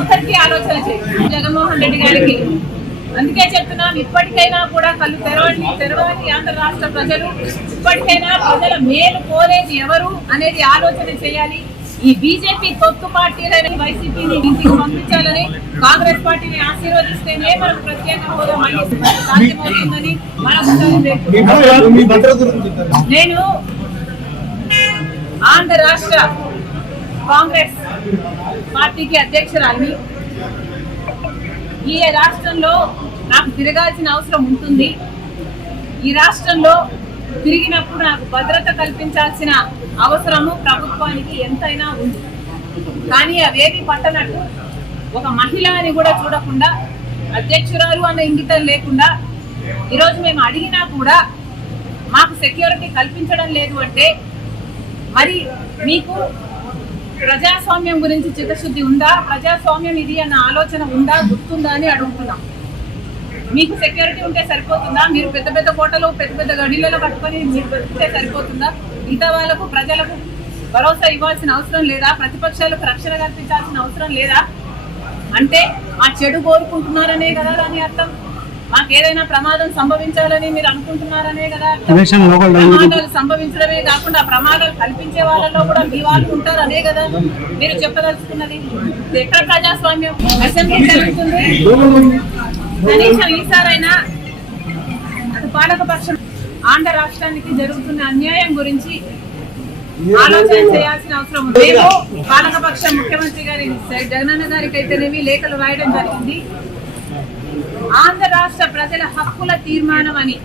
ఒక్కరికి ఆలోచన చేయండి జగన్మోహన్ రెడ్డి గారికి. అందుకే చెప్తున్నాం, ఇప్పటికైనా కూడా కళ్ళు తెరవాలి ఆంధ్ర రాష్ట్ర ప్రజలు. ఇప్పటికైనా ప్రజల మేలు కోరేది ఎవరు అనేది ఆలోచన చేయాలి. ఈ బీజేపీ తొత్తు పార్టీలని వైసీపీని ఇంటికి పంపించాలని, కాంగ్రెస్ పార్టీని ఆశీర్వదిస్తేనే మనకు ప్రత్యేక హోదా సాధ్యమవుతుందని నేను ఆంధ్ర రాష్ట్ర కాంగ్రెస్ పార్టీకి అధ్యక్షురాలిని. ఈ రాష్ట్రంలో నాకు తిరగాల్సిన అవసరం ఉంటుంది. ఈ రాష్ట్రంలో తిరిగినప్పుడు నాకు భద్రత కల్పించాల్సిన అవసరము ప్రభుత్వానికి ఎంతైనా ఉంది. కానీ అవేవి పట్టనట్టు ఒక మహిళ అని కూడా చూడకుండా, అధ్యక్షురాలు అన్న ఇంగితం లేకుండా ఈరోజు మేము అడిగినా కూడా మాకు సెక్యూరిటీ కల్పించడం లేదు అంటే మరి మీకు ప్రజాస్వామ్యం గురించి చిత్తశుద్ధి ఉందా? ప్రజాస్వామ్యం ఇది అన్న ఆలోచన ఉందా, గుర్తుందా అని అడుగుతున్నాం. మీకు సెక్యూరిటీ ఉంటే సరిపోతుందా? మీరు పెద్ద పెద్ద కోటలు పెద్ద పెద్ద గడిలలో కట్టుకొని మీరు బతికితే సరిపోతుందా? మిగతా వాళ్ళకు ప్రజలకు భరోసా ఇవ్వాల్సిన అవసరం లేదా? ప్రతిపక్షాలకు రక్షణ కల్పించాల్సిన అవసరం లేదా? అంటే మా చెడు కోరుకుంటున్నారనే కదా దాని అర్థం. మాకేదైనా ప్రమాదం సంభవించాలని మీరు అనుకుంటున్నారనే కదా. ప్రమాదాలు సంభవించడమే కాకుండా ప్రమాదాలు కల్పించే వాళ్ళలో కూడా మీ వాళ్ళు ఉంటారు అనే కదా మీరు చెప్పదలుచుకున్నది. ఎక్కడ ప్రజాస్వామ్యం? అసెంబ్లీ జరుగుతుంది. కనీసం ఈసారైనా అటు పాలకపక్షం ఆంధ్ర రాష్ట్రానికి జరుగుతున్న అన్యాయం గురించి ఆలోచన చేయాల్సిన అవసరం ఉంది. మేము పాలకపక్షం ముఖ్యమంత్రి గారి జగనన్న గారికి అయితేనేవి లేఖలు రాయడం జరిగింది. ఆంధ్ర రాష్ట్ర ప్రజల హక్కుల తీర్మానం అని,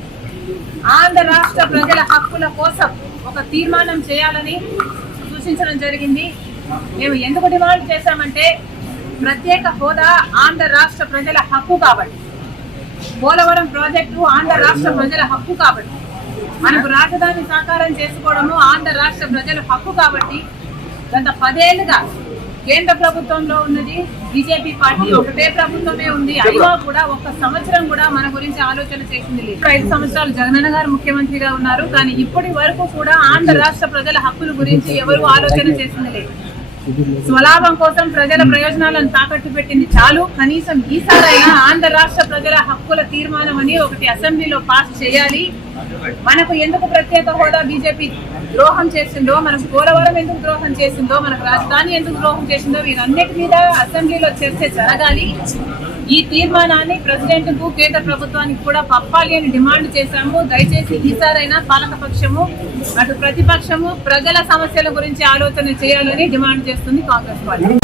ఆంధ్ర రాష్ట్ర ప్రజల హక్కుల కోసం ఒక తీర్మానం చేయాలని సూచించడం జరిగింది. మేము ఎందుకు డిమాండ్ చేశామంటే, ప్రత్యేక హోదా ఆంధ్ర రాష్ట్ర ప్రజల హక్కు కాబట్టి, పోలవరం ప్రాజెక్టు ఆంధ్ర రాష్ట్ర ప్రజల హక్కు కాబట్టి, మనకు రాజధాని సాకారం చేసుకోవడము ఆంధ్ర రాష్ట్ర ప్రజల హక్కు కాబట్టి, గత 10 ఏళ్లుగా కేంద్ర ప్రభుత్వంలో ఉన్నది బీజేపీ పార్టీ, ఒకటే ప్రభుత్వమే ఉంది. అయినా కూడా ఒక్క సంవత్సరం కూడా మన గురించి ఆలోచన చేసింది లేదు. 5 సంవత్సరాలు జగనన్న గారు ముఖ్యమంత్రిగా ఉన్నారు, కానీ ఇప్పటి వరకు కూడా ఆంధ్ర రాష్ట్ర ప్రజల హక్కుల గురించి ఎవరు ఆలోచన చేసింది లేదు. స్వలాభం కోసం ప్రజల ప్రయోజనాలను తాకట్టు పెట్టింది చాలు. కనీసం ఈసారైనా ఆంధ్ర రాష్ట్ర ప్రజల హక్కుల తీర్మానం అని ఒకటి అసెంబ్లీలో పాస్ చేయాలి. మనకు ఎందుకు ప్రత్యేక హోదా బీజేపీ ద్రోహం చేసిందో, మనకు పోలవరం ఎందుకు ద్రోహం చేసిందో, మనకు రాజధాని ఎందుకు ద్రోహం చేసిందో, వీరన్నిటి మీద అసెంబ్లీలో చర్చ జరగాలి. ఈ తీర్మానాన్ని ప్రెసిడెంట్ కు కేంద్ర ప్రభుత్వానికి కూడా పంపాలి అని డిమాండ్ చేశాము. దయచేసి ఈసారైనా పాలకపక్షము అటు ప్రతిపక్షము ప్రజల సమస్యల గురించి ఆలోచన చేయాలని డిమాండ్ చేస్తుంది కాంగ్రెస్ పార్టీ.